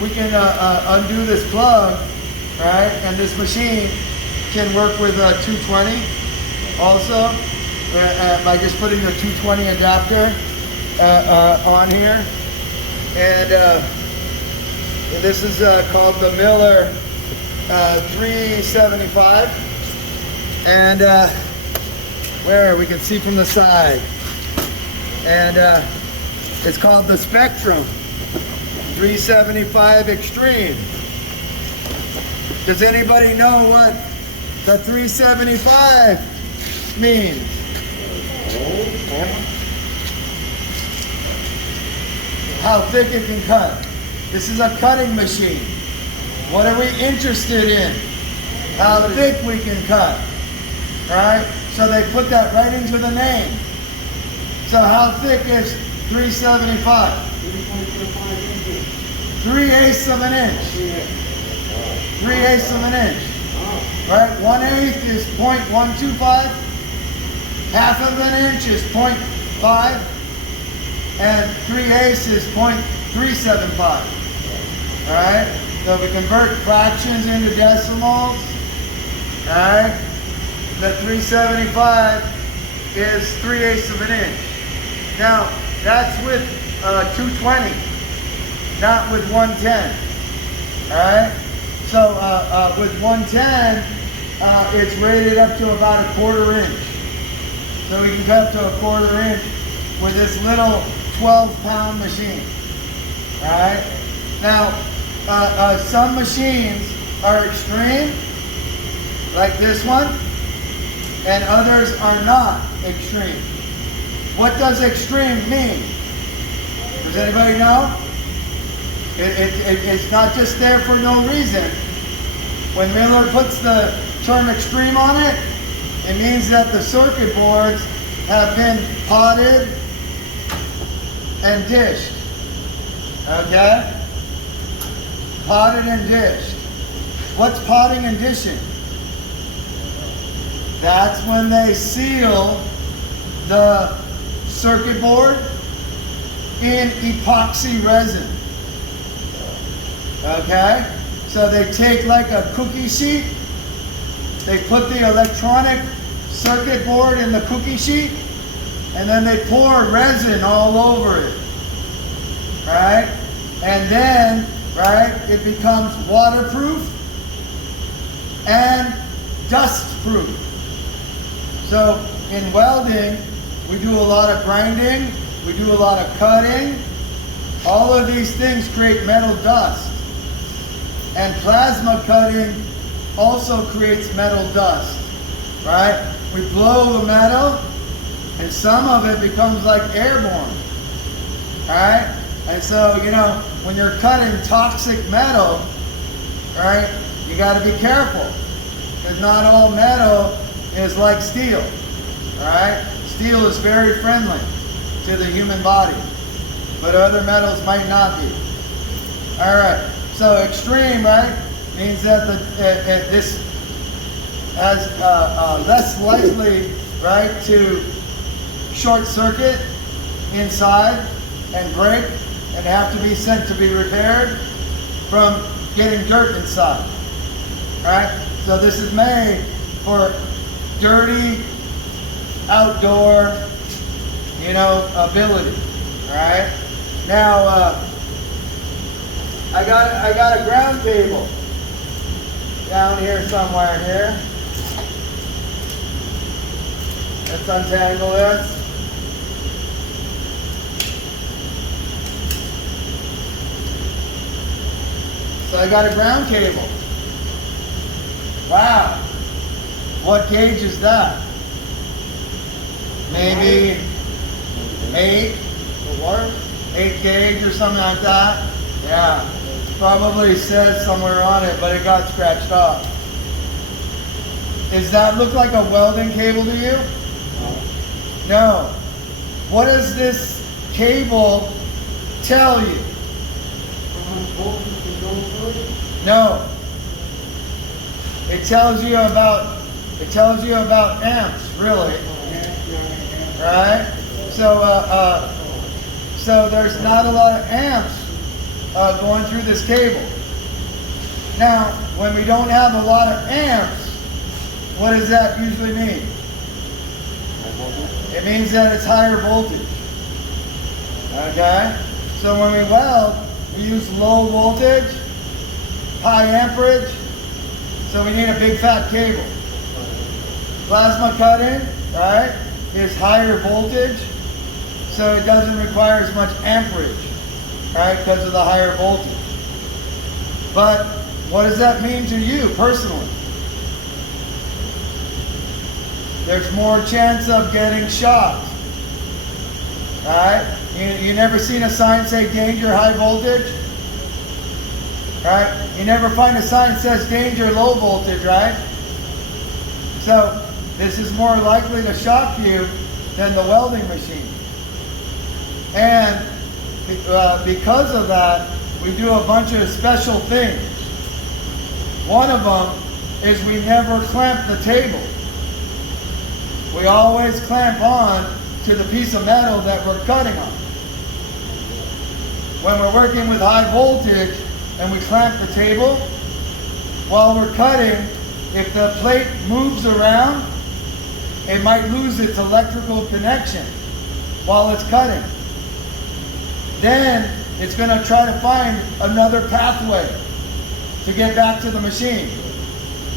we can undo this plug, right? And this machine can work with 220 also by just putting the 220 adapter on here. And this is called the Miller 375. And where we can see from the side. And it's called the Spectrum 375 Extreme. Does anybody know what the 375 means? How thick it can cut. This is a cutting machine. What are we interested in? How thick we can cut, right? So they put that right into the name. So how thick is 375? 3/8 of an inch. 3/8 of an inch. Right? 1/8 is 0.125. Half of an inch is 0.5. And 3/8 is 0.375. All right? So we convert fractions into decimals. All right? The 375 is 3/8 of an inch. Now, that's with 220, not with 110. All right? So with 110, it's rated up to about 1/4 inch. So we can cut up to 1/4 inch with this little 12-pound machine. All right? Now, some machines are extreme, like this one, and others are not extreme. What does extreme mean? Does anybody know? It's not just there for no reason. When Miller puts the term extreme on it, it means that the circuit boards have been potted and dished. Okay? Potted and dished. What's potting and dishing? That's when they seal the circuit board in epoxy resin. Okay? So they take like a cookie sheet, they put the electronic circuit board in the cookie sheet, and then they pour resin all over it. Right? And then, right, it becomes waterproof and dustproof. So in welding, we do a lot of grinding, we do a lot of cutting. All of these things create metal dust. And plasma cutting also creates metal dust, right? We blow the metal, and some of it becomes like airborne, right? And so, you know, when you're cutting toxic metal, right, you got to be careful, because not all metal is like steel, right? Steel is very friendly to the human body, but other metals might not be. All right, so extreme, right, means that this has less likely, right, to short circuit inside and break and have to be sent to be repaired from getting dirt inside. All right, so this is made for dirty outdoor, you know, ability. All right. Now I got a ground table down here somewhere here. Let's untangle this. So I got a ground cable. Wow. What gauge is that? Maybe 8 gauge or something like that. Yeah. Probably says somewhere on it, but it got scratched off. Does that look like a welding cable to you? No. What does this cable tell you? No. It tells you about amps, really. Right? So so there's not a lot of amps going through this cable. Now, when we don't have a lot of amps, what does that usually mean? It means that it's higher voltage. Okay? So when we weld, we use low voltage, high amperage, so we need a big fat cable. Plasma cutting, right, is higher voltage, so it doesn't require as much amperage, right, because of the higher voltage. But what does that mean to you personally? There's more chance of getting shocked, right? You never seen a sign say danger high voltage, right? You never find a sign that says danger low voltage, right? So this is more likely to shock you than the welding machine. And because of that, we do a bunch of special things. One of them is we never clamp the table. We always clamp on to the piece of metal that we're cutting on. When we're working with high voltage and we clamp the table, while we're cutting, if the plate moves around, it might lose its electrical connection while it's cutting. Then it's going to try to find another pathway to get back to the machine.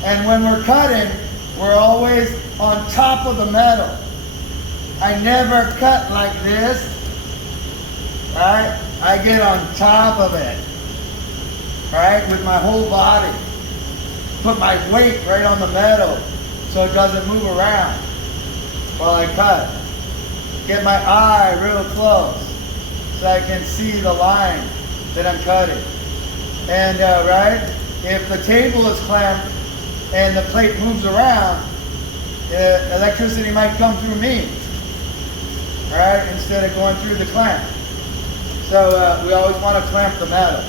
And when we're cutting, we're always on top of the metal. I never cut like this, right? I get on top of it, right, with my whole body. Put my weight right on the metal so it doesn't move around while I cut. Get my eye real close so I can see the line that I'm cutting. And right, if the table is clamped and the plate moves around, electricity might come through me, right, instead of going through the clamp. So we always want to clamp the metal.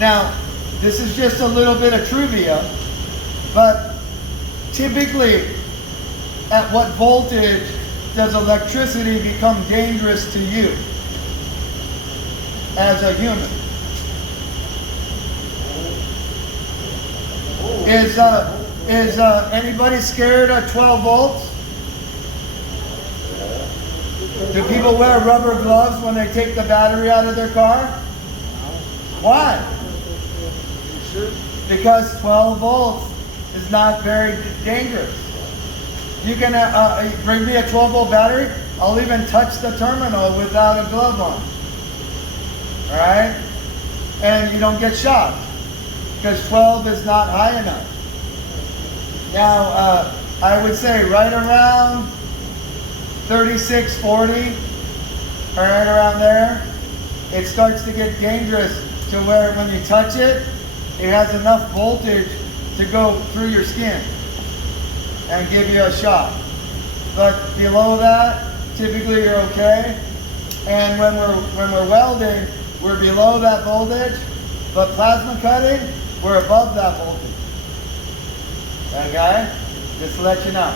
Now, this is just a little bit of trivia, but typically, at what voltage does electricity become dangerous to you as a human? Is anybody scared of 12 volts? Do people wear rubber gloves when they take the battery out of their car? Why? Because 12 volts is not very dangerous. You can bring me a 12 volt battery, I'll even touch the terminal without a glove on. Alright? And you don't get shocked, because 12 is not high enough. Now, I would say right around 36, 40, right around there, it starts to get dangerous to where when you touch it, it has enough voltage to go through your skin and give you a shock. But below that, typically you're okay. And when we're welding, we're below that voltage, but plasma cutting, we're above that voltage. Okay? Just to let you know.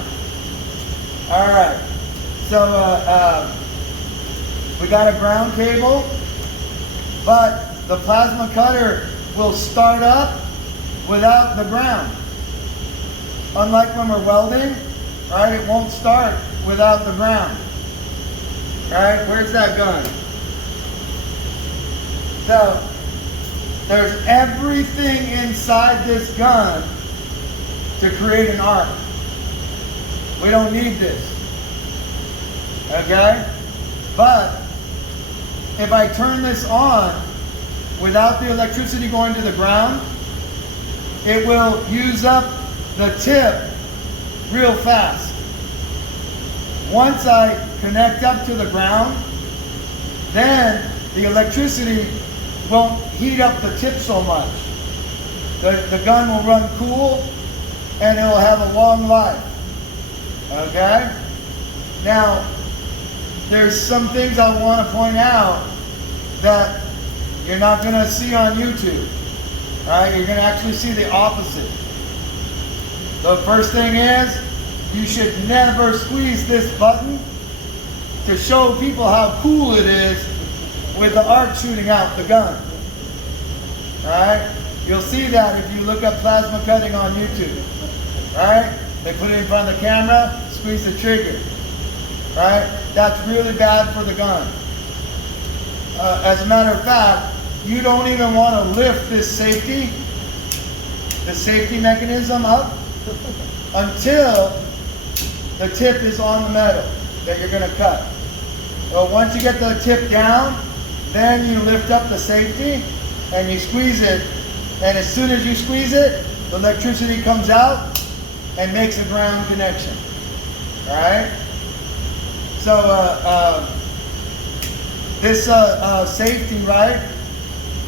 All right. So we got a ground cable, but the plasma cutter will start up without the ground. Unlike when we're welding, right, it won't start without the ground. Right? Where's that gun? So, there's everything inside this gun to create an arc. We don't need this. Okay? But, if I turn this on without the electricity going to the ground, it will use up the tip real fast. Once I connect up to the ground, then the electricity won't heat up the tip so much. The gun will run cool and it will have a long life. Okay? Now, there's some things I want to point out that you're not going to see on YouTube. Right? You're going to actually see the opposite. The first thing is, you should never squeeze this button to show people how cool it is with the arc shooting out the gun. Alright? You'll see that if you look up plasma cutting on YouTube. Right? They put it in front of the camera, squeeze the trigger. Right? That's really bad for the gun. As a matter of fact, you don't even want to lift the safety mechanism up until the tip is on the metal that you're going to cut. Well, once you get the tip down, then you lift up the safety and you squeeze it. And as soon as you squeeze it, the electricity comes out and makes a ground connection. All right? So this safety, right?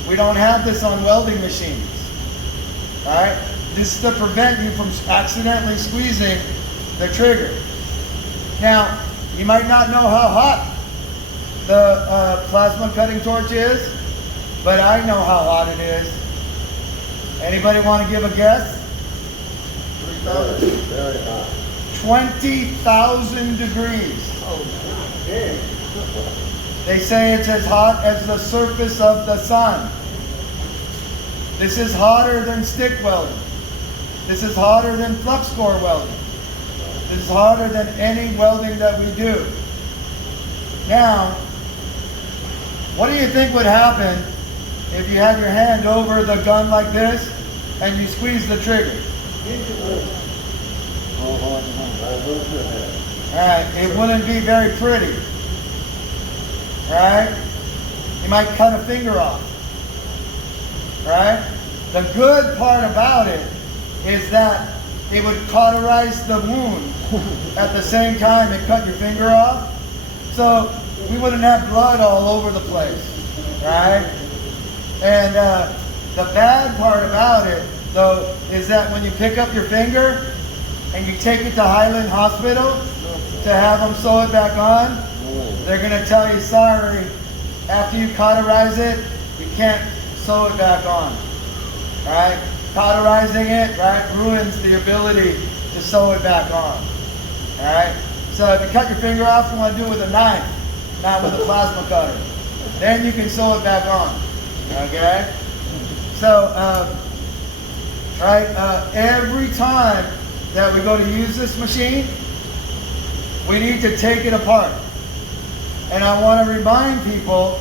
We don't have this on welding machines. All right? This is to prevent you from accidentally squeezing the trigger. Now, you might not know how hot the plasma cutting torch is, but I know how hot it is. Anybody want to give a guess? 3,000. Very hot. 20,000 degrees. Oh, okay. They say it's as hot as the surface of the sun. This is hotter than stick welding. This is hotter than flux core welding. This is hotter than any welding that we do. Now, what do you think would happen if you had your hand over the gun like this and you squeeze the trigger? Alright, it wouldn't be very pretty. Alright? You might cut a finger off. Alright? The good part about it is that it would cauterize the wound at the same time it cut your finger off. So we wouldn't have blood all over the place. Right? And the bad part about it, though, is that when you pick up your finger and you take it to Highland Hospital to have them sew it back on, they're going to tell you, sorry, after you cauterize it, you can't sew it back on. Right? Cauterizing it, right, ruins the ability to sew it back on. Alright? So if you cut your finger off, you want to do it with a knife, not with a plasma cutter. Then you can sew it back on. Okay? So, every time that we go to use this machine, we need to take it apart. And I want to remind people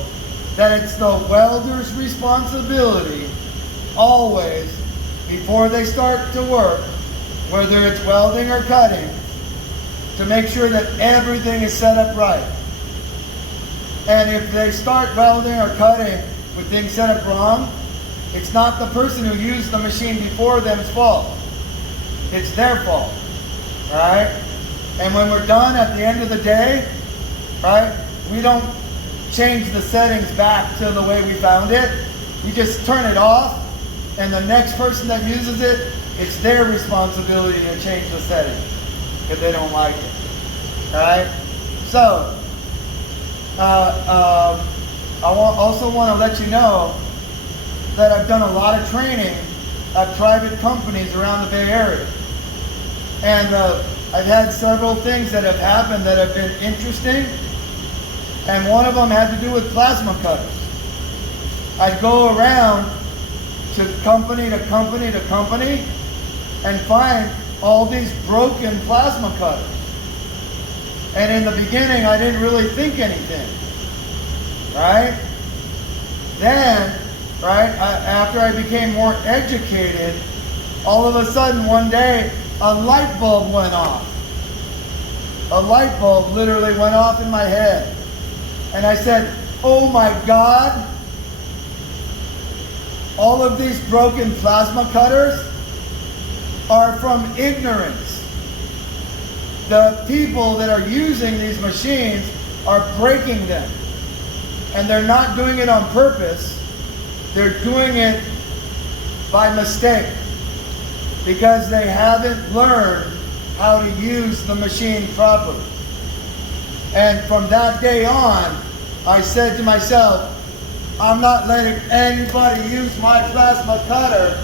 that it's the welder's responsibility, always, before they start to work, whether it's welding or cutting, to make sure that everything is set up right. And if they start welding or cutting with things set up wrong, it's not the person who used the machine before them's fault. It's their fault, right? And when we're done at the end of the day, right, we don't change the settings back to the way we found it. We just turn it off, and the next person that uses it, it's their responsibility to change the settings if they don't like it. All right? So, I also want to let you know that I've done a lot of training at private companies around the Bay Area. And I've had several things that have happened that have been interesting. And one of them had to do with plasma cutters. I'd go around to company to company to company and find all these broken plasma cutters. And in the beginning, I didn't really think anything, right? Then, right, after I became more educated, all of a sudden one day, a light bulb went off. A light bulb literally went off in my head. And I said, oh my God, all of these broken plasma cutters are from ignorance. The people that are using these machines are breaking them. And they're not doing it on purpose. They're doing it by mistake. Because they haven't learned how to use the machine properly. And from that day on, I said to myself, I'm not letting anybody use my plasma cutter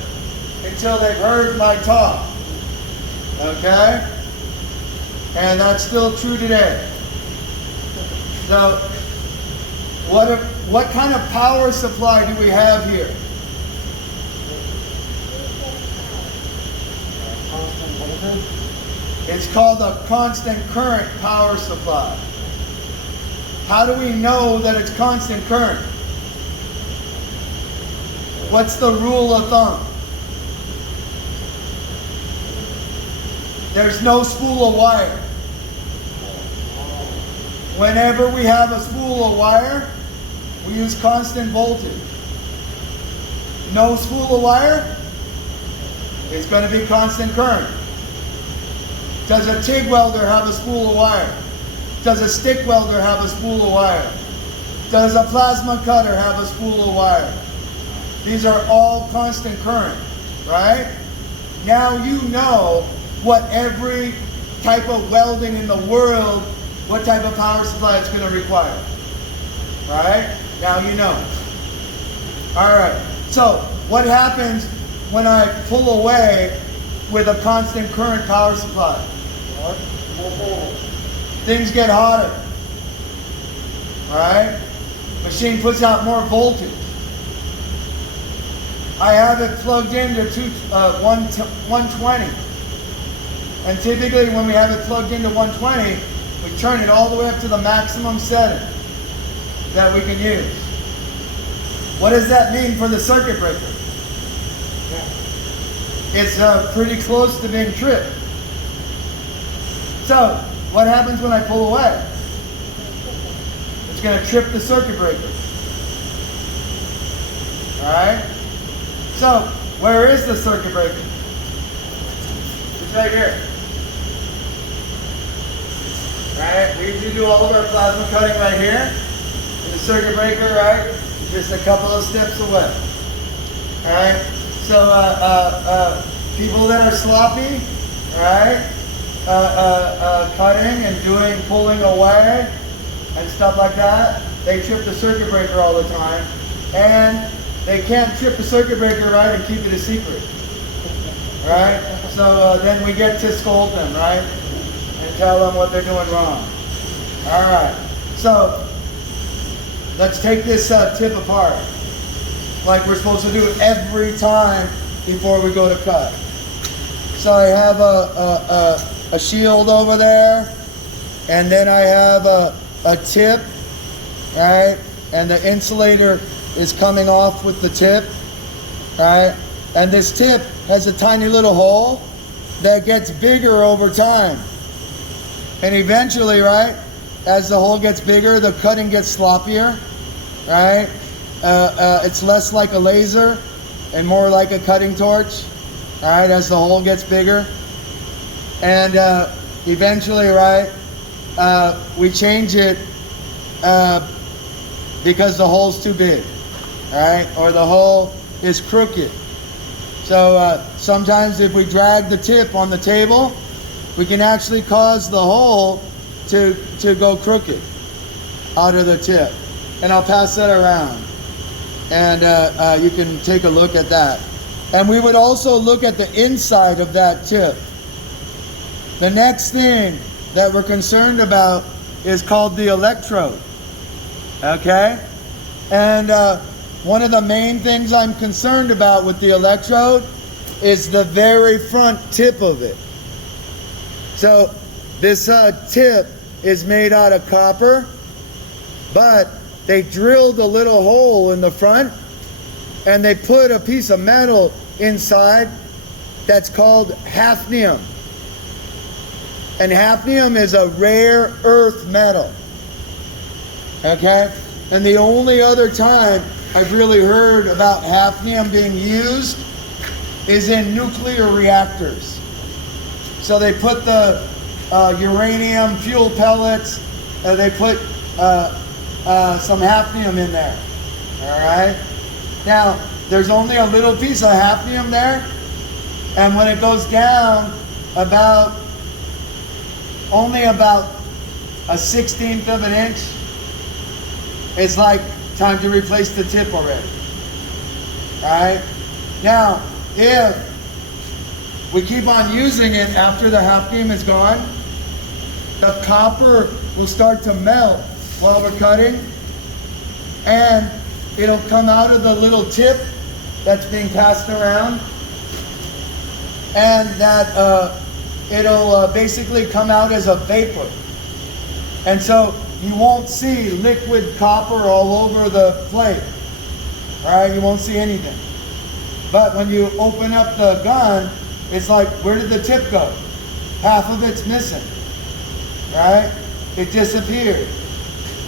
until they've heard my talk. Okay? And that's still true today. So, what if what kind of power supply do we have here? Constant voltage. It's called a constant current power supply. How do we know that it's constant current? What's the rule of thumb? There's no spool of wire. Whenever we have a spool of wire, we use constant voltage. No spool of wire, it's going to be constant current. Does a TIG welder have a spool of wire? Does a stick welder have a spool of wire? Does a plasma cutter have a spool of wire? These are all constant current, right? Now you know what every type of welding in the world, what type of power supply it's going to require. Right? Now you know. Alright, so what happens when I pull away with a constant current power supply? What? More voltage. Things get hotter. Alright? Machine puts out more voltage. I have it plugged into 120. And typically when we have it plugged into 120, we turn it all the way up to the maximum setting that we can use. What does that mean for the circuit breaker? It's pretty close to being tripped. So, what happens when I pull away? It's going to trip the circuit breaker. Alright? So, where is the circuit breaker? It's right here. Right? We usually do all of our plasma cutting right here. And the circuit breaker, right? Just a couple of steps away. Alright? So, people that are sloppy, right? Cutting and pulling away and stuff like that, they trip the circuit breaker all the time. And they can't trip the circuit breaker, right, and keep it a secret. Right? So then we get to scold them, right? And tell them what they're doing wrong. Alright. So, let's take this tip apart. Like we're supposed to do every time before we go to cut. So I have a shield over there, and then I have a tip, right? And the insulator is coming off with the tip, right? And this tip has a tiny little hole that gets bigger over time. And eventually, right, as the hole gets bigger, the cutting gets sloppier, right? It's less like a laser and more like a cutting torch, all right, as the hole gets bigger. And eventually, right, we change it because the hole's too big, all right, or the hole is crooked. So sometimes if we drag the tip on the table, we can actually cause the hole to go crooked out of the tip. And I'll pass that around. And you can take a look at that. And we would also look at the inside of that tip. The next thing that we're concerned about is called the electrode. Okay? And one of the main things I'm concerned about with the electrode is the very front tip of it. So this tip is made out of copper, but they drilled a little hole in the front and they put a piece of metal inside that's called hafnium. And hafnium is a rare earth metal. Okay? And the only other time I've really heard about hafnium being used is in nuclear reactors. So they put the uranium fuel pellets, they put some hafnium in there. Alright? Now, there's only a little piece of hafnium there, and when it goes down only about a 1/16 of an inch, it's like time to replace the tip already. Alright? Now, if we keep on using it after the hafnium is gone, the copper will start to melt while we're cutting, and it'll come out of the little tip that's being passed around, and that it'll basically come out as a vapor. And so you won't see liquid copper all over the plate. All right, you won't see anything. But when you open up the gun, it's like, where did the tip go? Half of it's missing. Right? It disappeared.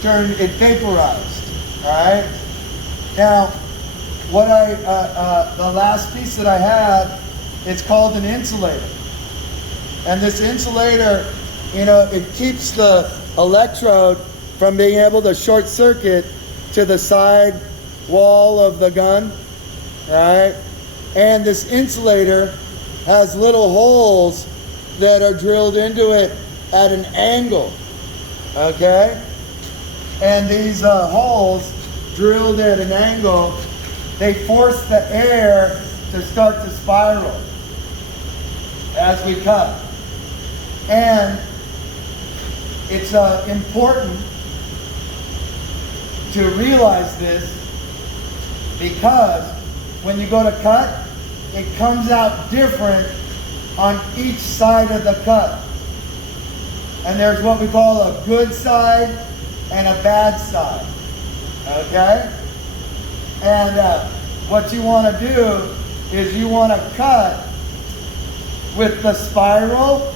It vaporized. All right? Now, what the last piece that I have, it's called an insulator. And this insulator, it keeps the electrode from being able to short circuit to the side wall of the gun, right? And this insulator has little holes that are drilled into it at an angle, okay? And these holes drilled at an angle, they force the air to start to spiral as we cut. And it's important to realize this, because when you go to cut, it comes out different on each side of the cut. And there's what we call a good side and a bad side. Okay? And what you want to do is you want to cut with the spiral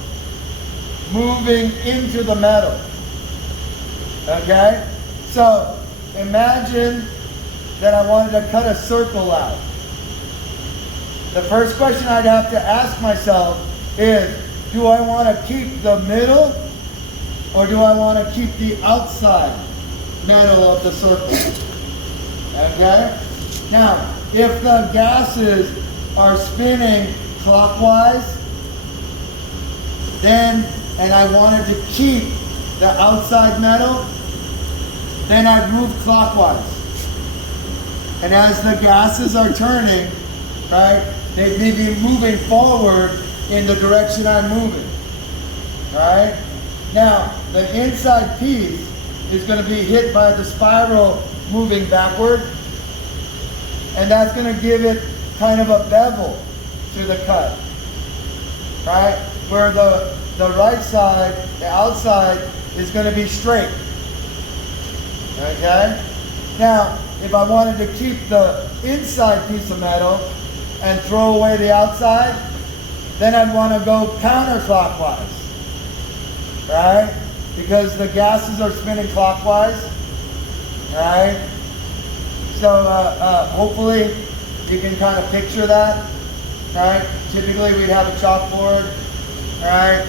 moving into the metal. Okay? So imagine that I wanted to cut a circle out. The first question I'd have to ask myself is, do I want to keep the middle, or do I want to keep the outside metal of the circle? Okay? Now, if the gases are spinning clockwise, then, and I wanted to keep the outside metal, then I'd move clockwise. And as the gases are turning, right, they may be moving forward in the direction I'm moving. Right? Now, the inside piece is going to be hit by the spiral moving backward, and that's going to give it kind of a bevel to the cut. Right? Where the right side, the outside, is going to be straight. Okay? Now, if I wanted to keep the inside piece of metal and throw away the outside, then I'd want to go counterclockwise, right? Because the gases are spinning clockwise, right? So hopefully you can kind of picture that, right? Typically we'd have a chalkboard, right?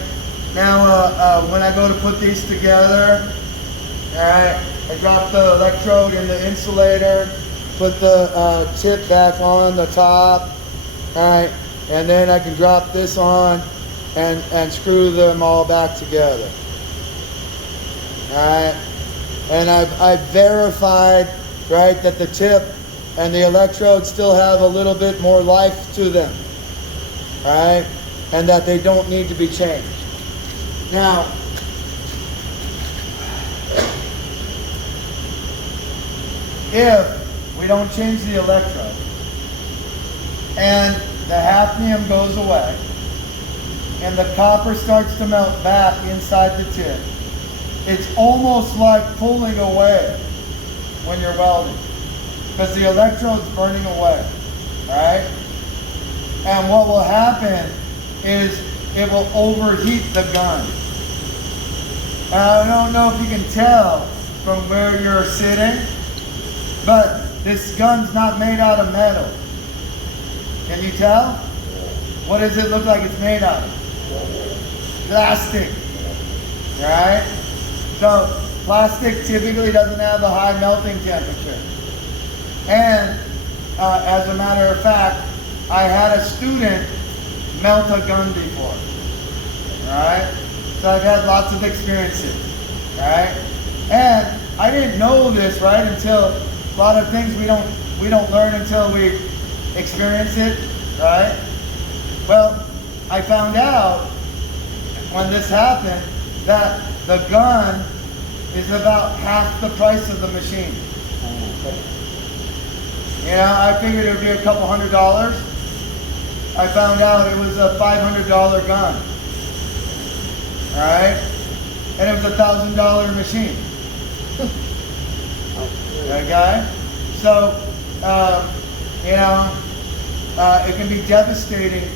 Now when I go to put these together, all right, I drop the electrode in the insulator, put the tip back on the top, all right, and then I can drop this on and screw them all back together. All right, and I've verified, right, that the tip and the electrode still have a little bit more life to them, all right, and that they don't need to be changed. Now, if we don't change the electrode and the hafnium goes away and the copper starts to melt back inside the tip, it's almost like pulling away when you're welding, because the electrode's burning away, right? And what will happen is it will overheat the gun. And I don't know if you can tell from where you're sitting, but this gun's not made out of metal. Can you tell? What does it look like it's made out of? Plastic, right? So plastic typically doesn't have a high melting temperature. And as a matter of fact, I had a student melt a gun before, right? So I've had lots of experiences, right? And I didn't know this, right, until a lot of things we don't learn until we experience it, right? Well, I found out when this happened that the gun is about half the price of the machine. You know, I figured it would be a couple $100. I found out it was a $500 gun. Alright? And it was a $1,000 machine. Okay? So, you know, it can be devastating,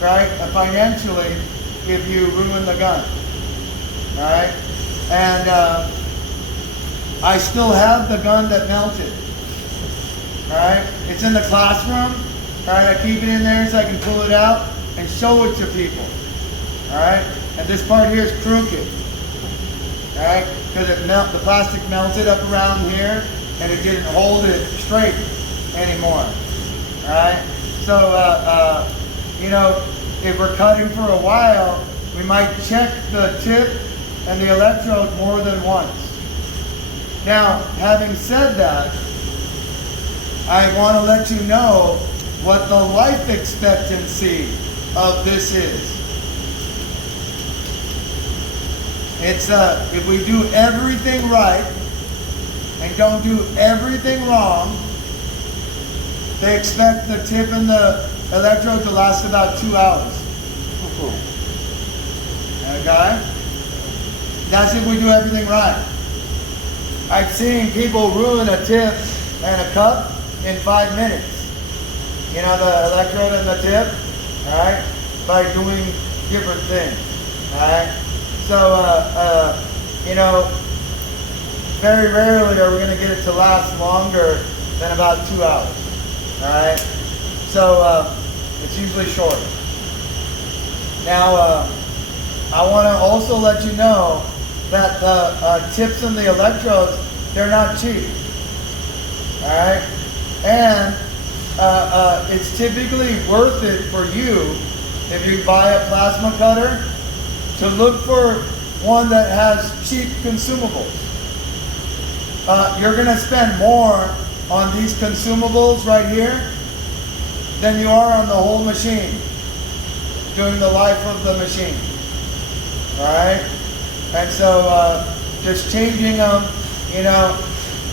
right, financially if you ruin the gun. Alright? And I still have the gun that melted. Alright? It's in the classroom. Alright? I keep it in there so I can pull it out and show it to people. Alright? And this part here is crooked. Alright? Because the plastic melted up around here and it didn't hold it straight anymore. Alright? So, you know, if we're cutting for a while, we might check the tip and the electrode more than once. Now, having said that, I want to let you know what the life expectancy of this is. It's if we do everything right and don't do everything wrong, they expect the tip and the electrode to last about 2 hours. Okay? That's if we do everything right. I've seen people ruin a tip and a cup in 5 minutes. You know, the electrode and the tip, alright? By doing different things, alright? So, you know, very rarely are we going to get it to last longer than about 2 hours, alright? So, it's usually shorter. Now, I want to also let you know that the tips and the electrodes, they're not cheap. Alright? And it's typically worth it for you, if you buy a plasma cutter, to look for one that has cheap consumables. You're going to spend more on these consumables right here than you are on the whole machine during the life of the machine. Alright? And so just changing them, you know,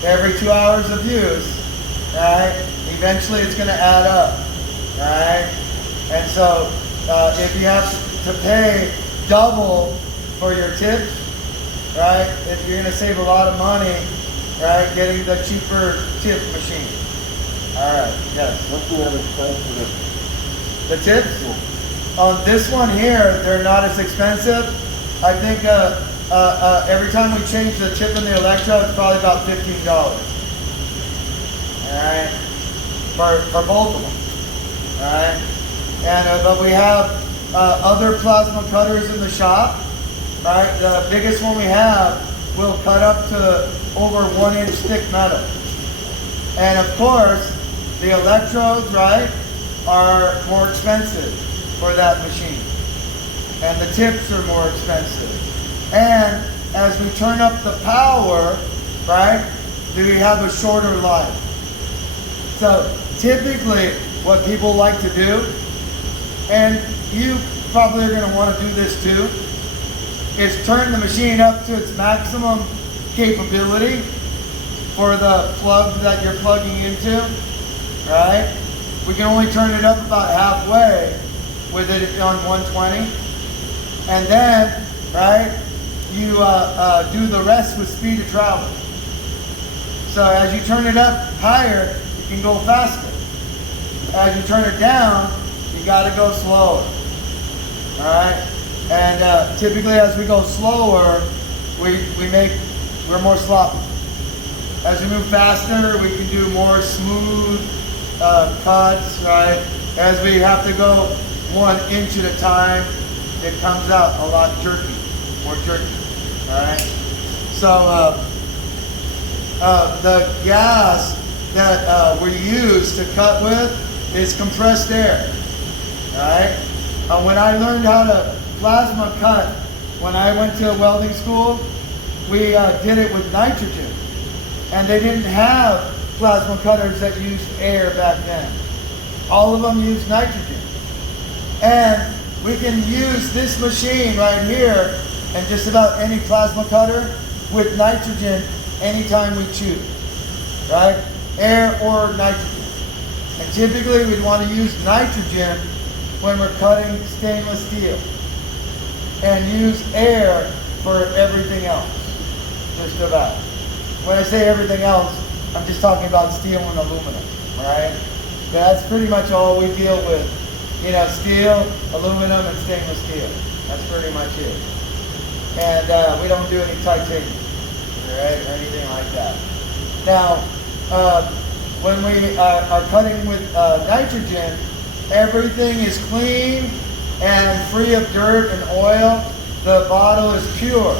every 2 hours of use, right? Eventually it's going to add up, right? And so if you have to pay double for your tips, right? If you're going to save a lot of money, right? Getting the cheaper tip machine. All right, yes. What's the average price for The tips? On this one here, they're not as expensive. I think every time we change the tip and the electrode, it's probably about $15. All right, for both of them. All right, and but we have other plasma cutters in the shop. Right, the biggest one we have will cut up to over 1 inch thick metal. And of course, the electrodes, right, are more expensive for that machine. And the tips are more expensive. And as we turn up the power, right, we have a shorter life. So typically what people like to do, and you probably are going to want to do this too, is turn the machine up to its maximum capability for the plug that you're plugging into, right? We can only turn it up about halfway with it on 120. And then, right, you do the rest with speed of travel. So as you turn it up higher, you can go faster. As you turn it down, you got to go slower. All right? And typically as we go slower, we're more sloppy. As we move faster, we can do more smooth cuts, right? As we have to go 1 inch at a time, it comes out a lot jerky, more jerky, all right? So the gas that we use to cut with is compressed air, all right? When I learned how to plasma cut, when I went to welding school, we did it with nitrogen. And they didn't have plasma cutters that used air back then. All of them used nitrogen. And we can use this machine right here and just about any plasma cutter with nitrogen anytime we choose, right? air or nitrogen. And typically we'd want to use nitrogen when we're cutting stainless steel, and use air for everything else, just about. When I say everything else, I'm just talking about steel and aluminum, right? That's pretty much all we deal with. You know, steel, aluminum, and stainless steel. That's pretty much it. And we don't do any titanium, right, or anything like that. Now, when we are cutting with nitrogen, everything is clean and free of dirt and oil. The bottle is pure,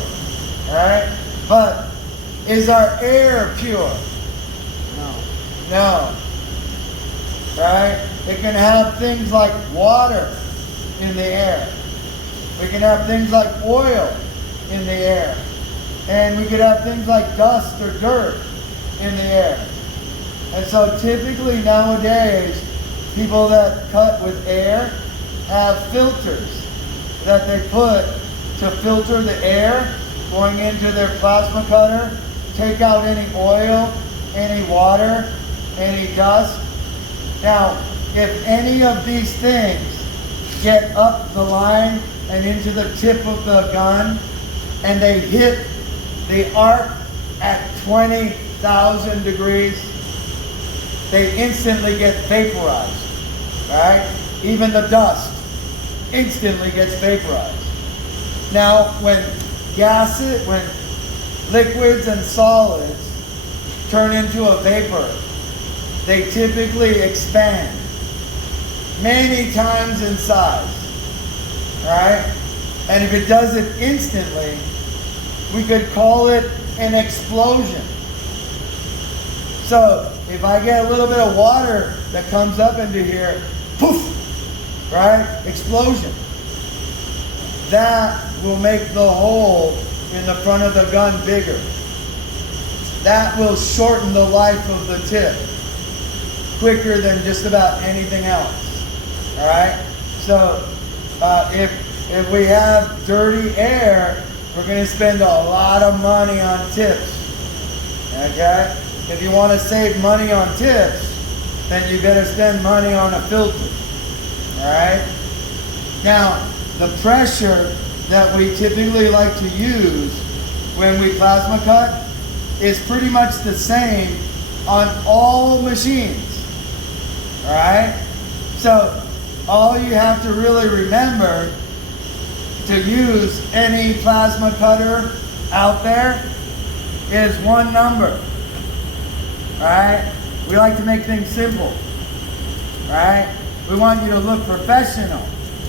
right? But is our air pure? No. Right? It can have things like water in the air. We can have things like oil in the air. And we could have things like dust or dirt in the air. And so typically nowadays, people that cut with air have filters that they put to filter the air going into their plasma cutter, take out any oil, any water, any dust. Now, if any of these things get up the line and into the tip of the gun, and they hit the arc at 20,000 degrees, they instantly get vaporized, right? Even the dust instantly gets vaporized. Now, when liquids and solids turn into a vapor, they typically expand many times in size, right? And if it does it instantly, we could call it an explosion. So if I get a little bit of water that comes up into here, poof, right? Explosion. That will make the hole in the front of the gun bigger. That will shorten the life of the tip quicker than just about anything else. All right? So if we have dirty air, we're going to spend a lot of money on tips. Okay? If you want to save money on tips, then you better spend money on a filter. All right? Now, the pressure that we typically like to use when we plasma cut is pretty much the same on all machines. All right? So, all you have to really remember to use any plasma cutter out there is one number. Right? We like to make things simple. Right? We want you to look professional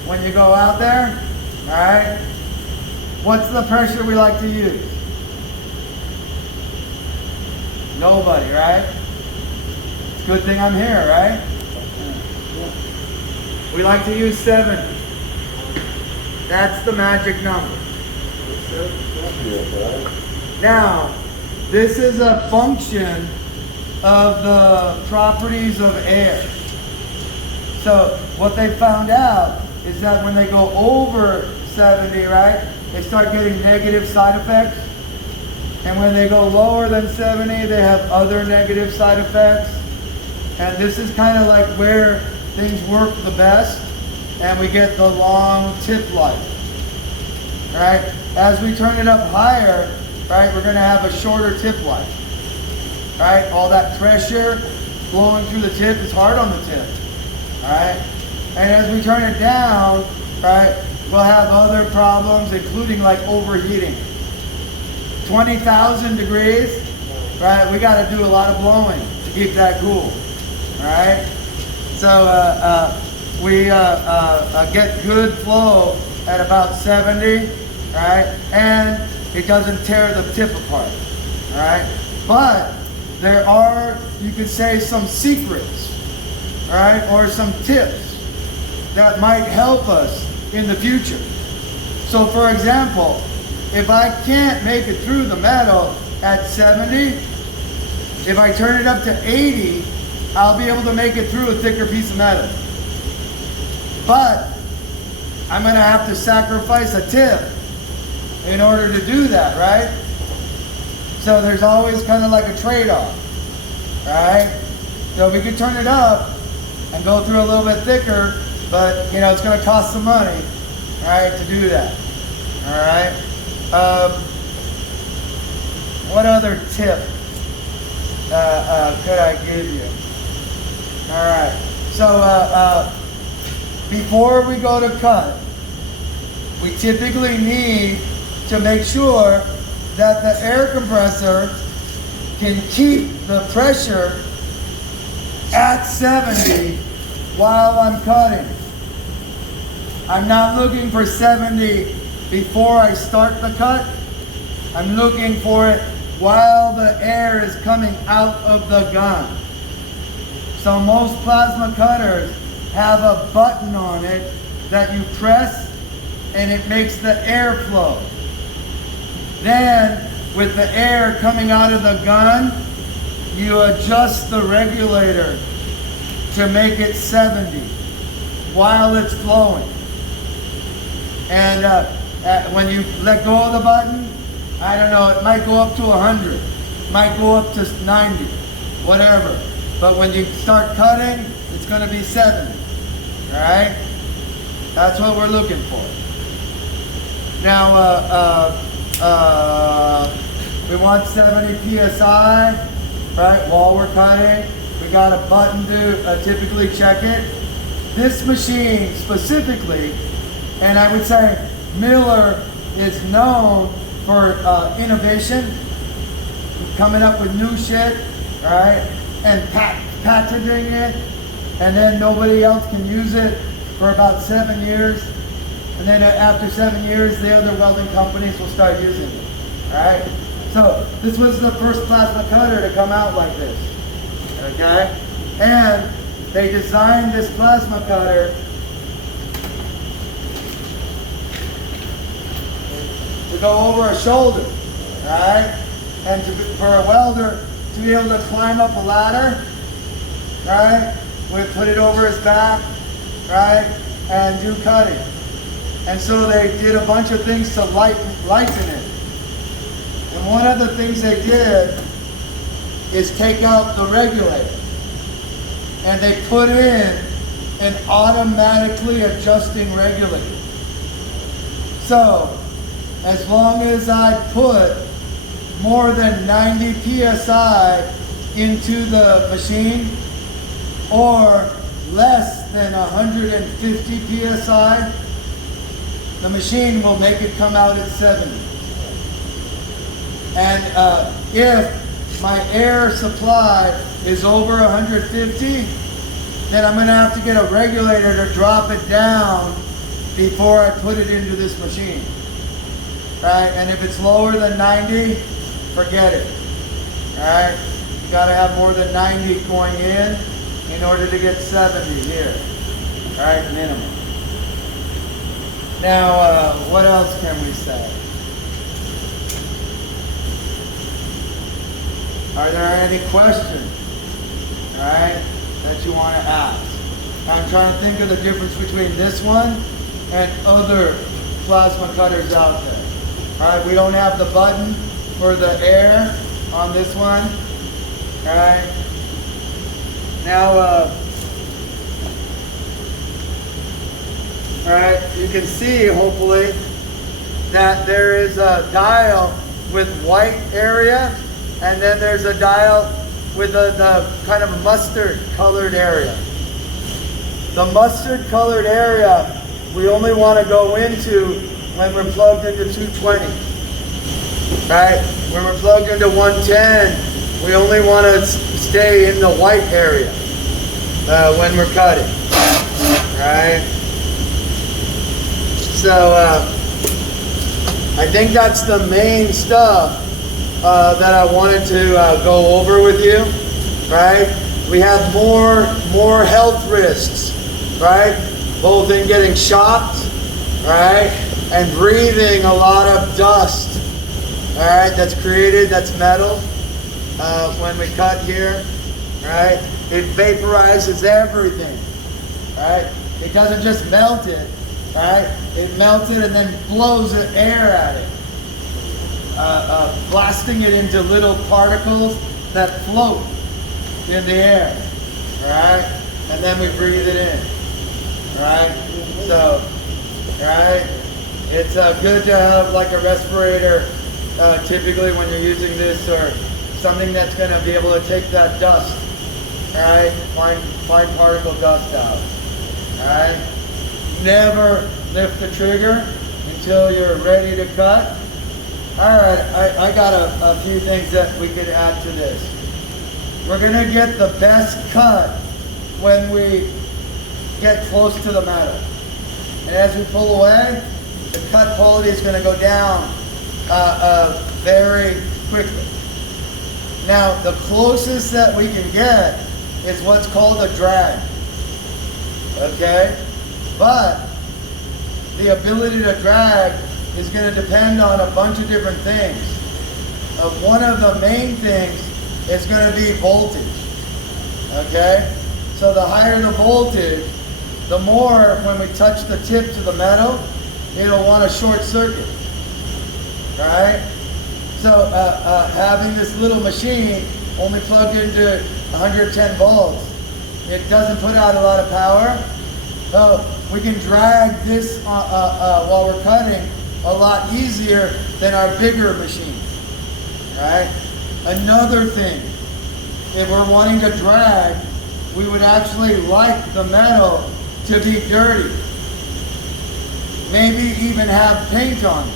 when you go out there. Right? What's the pressure we like to use? Nobody, right? It's a good thing I'm here, right? We like to use 70. That's the magic number. Now, this is a function of the properties of air. So what they found out is that when they go over 70, right, they start getting negative side effects. And when they go lower than 70, they have other negative side effects. And this is kind of like where things work the best and we get the long tip life. All right? As we turn it up higher, right, we're going to have a shorter tip life. Right? All that pressure blowing through the tip is hard on the tip. All right? And as we turn it down, right, we'll have other problems, including like overheating. 20,000 degrees, right? We got to do a lot of blowing to keep that cool. All right? So we get good flow at about 70, right? And it doesn't tear the tip apart. All right? But there are, you could say, some secrets, all right, or some tips that might help us in the future. So for example, if I can't make it through the metal at 70, if I turn it up to 80, I'll be able to make it through a thicker piece of metal. But I'm going to have to sacrifice a tip in order to do that, right? So there's always kind of like a trade-off, right? So we could turn it up and go through a little bit thicker, but you know, it's going to cost some money, all right, to do that. All right. What other tip could I give you? All right. So before we go to cut, we typically need to make sure that the air compressor can keep the pressure at 70 while I'm cutting. I'm not looking for 70 before I start the cut. I'm looking for it while the air is coming out of the gun. So most plasma cutters have a button on it that you press and it makes the air flow. Then with the air coming out of the gun, you adjust the regulator to make it 70 while it's flowing. And when you let go of the button, I don't know, it might go up to 100, might go up to 90, whatever. But when you start cutting, it's going to be 70, all right? That's what we're looking for. Now, we want 70 PSI, right, while we're cutting. We got a button to typically check it. This machine specifically, and I would say Miller is known for innovation, coming up with new shit, right, and patenting it, and then nobody else can use it for about 7 years. And then after 7 years, the other welding companies will start using it. All right? So this was the first plasma cutter to come out like this. Okay? And they designed this plasma cutter to go over a shoulder. All right? And for a welder to be able to climb up a ladder, right? We put it over his back, right? And do cutting. And so they did a bunch of things to lighten it. And one of the things they did is take out the regulator. And they put in an automatically adjusting regulator. So, as long as I put more than 90 PSI into the machine, or less than 150 PSI, the machine will make it come out at 70. And if my air supply is over 150, then I'm going to have to get a regulator to drop it down before I put it into this machine. Right? And if it's lower than 90, forget it. Alright? You got to have more than 90 going in order to get 70 here. Alright, minimum. Now, what else can we say? Are there any questions, right, that you want to ask? I'm trying to think of the difference between this one and other plasma cutters out there. All right, we don't have the button for the air on this one. All right. Now, all right, you can see, hopefully, that there is a dial with white area, and then there's a dial with the kind of mustard colored area. The mustard colored area we only want to go into when we're plugged into 220. Right? When we're plugged into 110, we only want to stay in the white area when we're cutting. Right? So I think that's the main stuff that I wanted to go over with you, right? We have more health risks, right? Both in getting shocked, right? And breathing a lot of dust, all right? That's created, that's metal when we cut here, right? It vaporizes everything, right? It doesn't just melt it, right? It melts it and then blows the air at it. Blasting it into little particles that float in the air. Alright? And then we breathe it in. Alright? So, alright? It's good to have like a respirator typically when you're using this, or something that's going to be able to take that dust. Alright? Fine particle dust out. Alright? Never lift the trigger until you're ready to cut. Alright, I got a few things that we could add to this. We're going to get the best cut when we get close to the metal. And as we pull away, the cut quality is going to go down very quickly. Now, the closest that we can get is what's called a drag. Okay? But the ability to drag is going to depend on a bunch of different things. One of the main things is going to be voltage. Okay? So the higher the voltage, the more when we touch the tip to the metal, it'll want to short circuit. Alright? So having this little machine only plugged into 110 volts, it doesn't put out a lot of power. So we can drag this while we're cutting a lot easier than our bigger machine. Alright? Another thing, if we're wanting to drag, we would actually like the metal to be dirty. Maybe even have paint on it.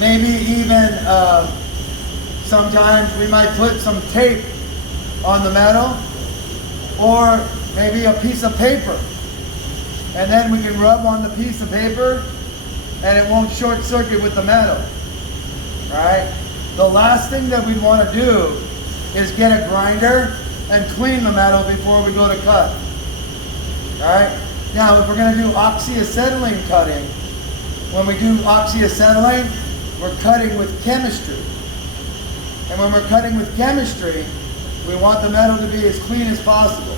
Maybe even sometimes we might put some tape on the metal, or maybe a piece of paper. And then we can rub on the piece of paper and it won't short circuit with the metal. Right? The last thing that we want to do is get a grinder and clean the metal before we go to cut. Alright? Now, if we're going to do oxyacetylene cutting, when we do oxyacetylene, we're cutting with chemistry. And when we're cutting with chemistry, we want the metal to be as clean as possible.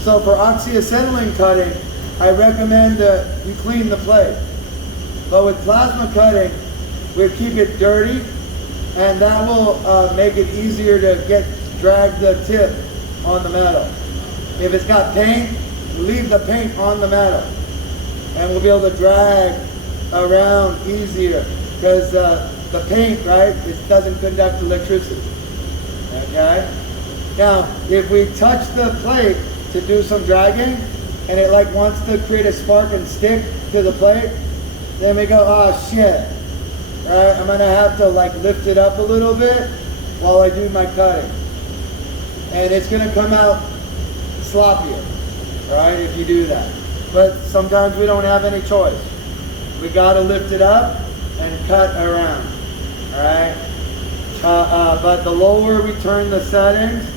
So for oxyacetylene cutting, I recommend that you clean the plate. But with plasma cutting, we keep it dirty, and that will make it easier to drag the tip on the metal. If it's got paint, leave the paint on the metal, and we'll be able to drag around easier, because the paint, right, it doesn't conduct electricity. Okay? Now, if we touch the plate to do some dragging, and it like wants to create a spark and stick to the plate, then we go, oh shit. Right? I'm gonna have to like lift it up a little bit while I do my cutting. And it's gonna come out sloppier, right, if you do that. But sometimes we don't have any choice. We gotta lift it up and cut around, alright? But the lower we turn the settings,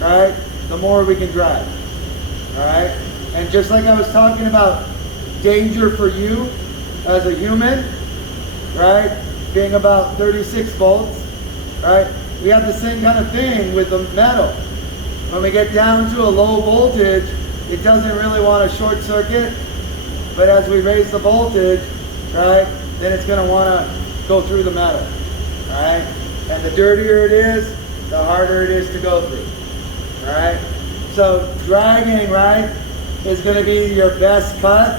right, the more we can drag, alright? And just like I was talking about danger for you as a human, right, being about 36 volts, right, we have the same kind of thing with the metal. When we get down to a low voltage, it doesn't really want to short circuit, but as we raise the voltage, right, then it's going to want to go through the metal, right? And the dirtier it is, the harder it is to go through, right? So dragging, right, is going to be your best cut,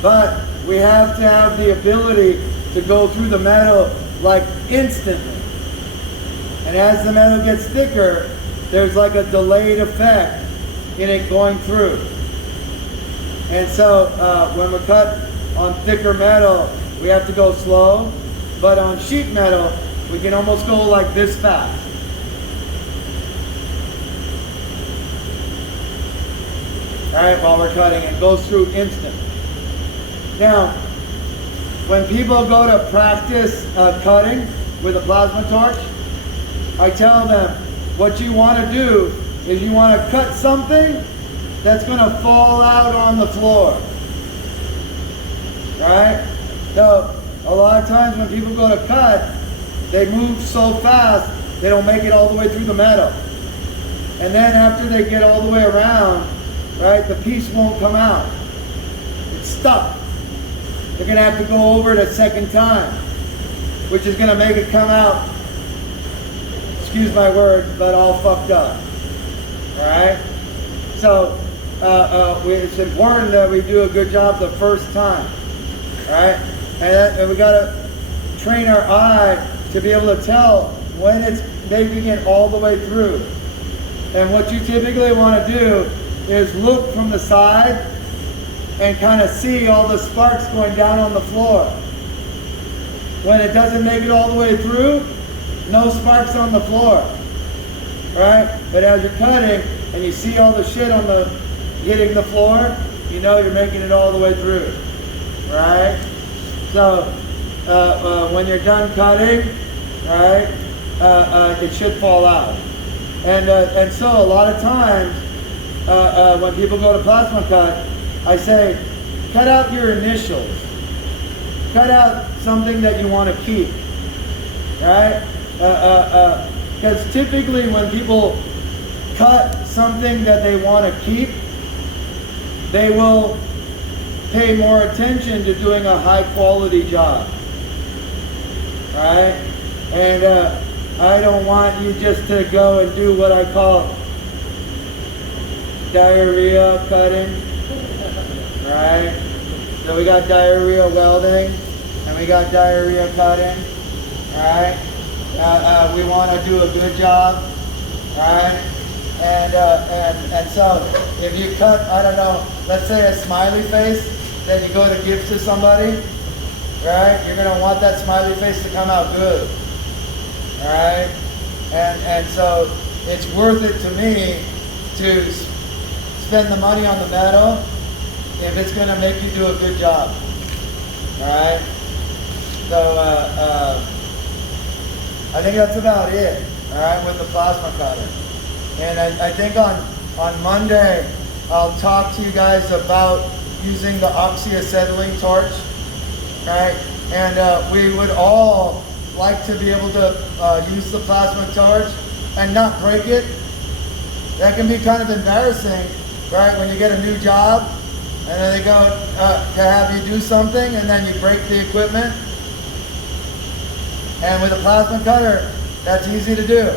but we have to have the ability to go through the metal like instantly. And as the metal gets thicker, there's like a delayed effect in it going through. And so when we cut on thicker metal, we have to go slow, but on sheet metal, we can almost go like this fast. All right, while we're cutting, it goes through instantly. Now, when people go to practice cutting with a plasma torch, I tell them what you want to do is you want to cut something that's going to fall out on the floor. Right? So a lot of times when people go to cut, they move so fast they don't make it all the way through the metal. And then after they get all the way around, right, the piece won't come out. It's stuck. They're going to have to go over it a second time, which is going to make it come out, excuse my word, but all fucked up. All right. So it's important that we do a good job the first time. All right, and we got to train our eye to be able to tell when it's making it all the way through. And what you typically want to do is look from the side and kind of see all the sparks going down on the floor. When it doesn't make it all the way through, no sparks on the floor, right? But as you're cutting and you see all the shit on the hitting the floor, you know you're making it all the way through, right? So when you're done cutting, right, it should fall out. And so a lot of times when people go to plasma cut, I say, cut out your initials. Cut out something that you want to keep, right? Because typically when people cut something that they want to keep, they will pay more attention to doing a high quality job, right? And I don't want you just to go and do what I call diarrhea cutting, right? So we got diarrhea welding and we got diarrhea cutting, right? We want to do a good job, right? And so if you cut, I don't know, let's say a smiley face that you go to give to somebody, right? You're going to want that smiley face to come out good, all right? And so it's worth it to me to spend the money on the metal if it's going to make you do a good job, all right? So I think that's about it, all right, with the plasma cutter. And I think on Monday, I'll talk to you guys about using the oxyacetylene torch, right? And we would all like to be able to use the plasma torch and not break it. That can be kind of embarrassing, right? When you get a new job and then they go to have you do something and then you break the equipment. And with a plasma cutter, that's easy to do.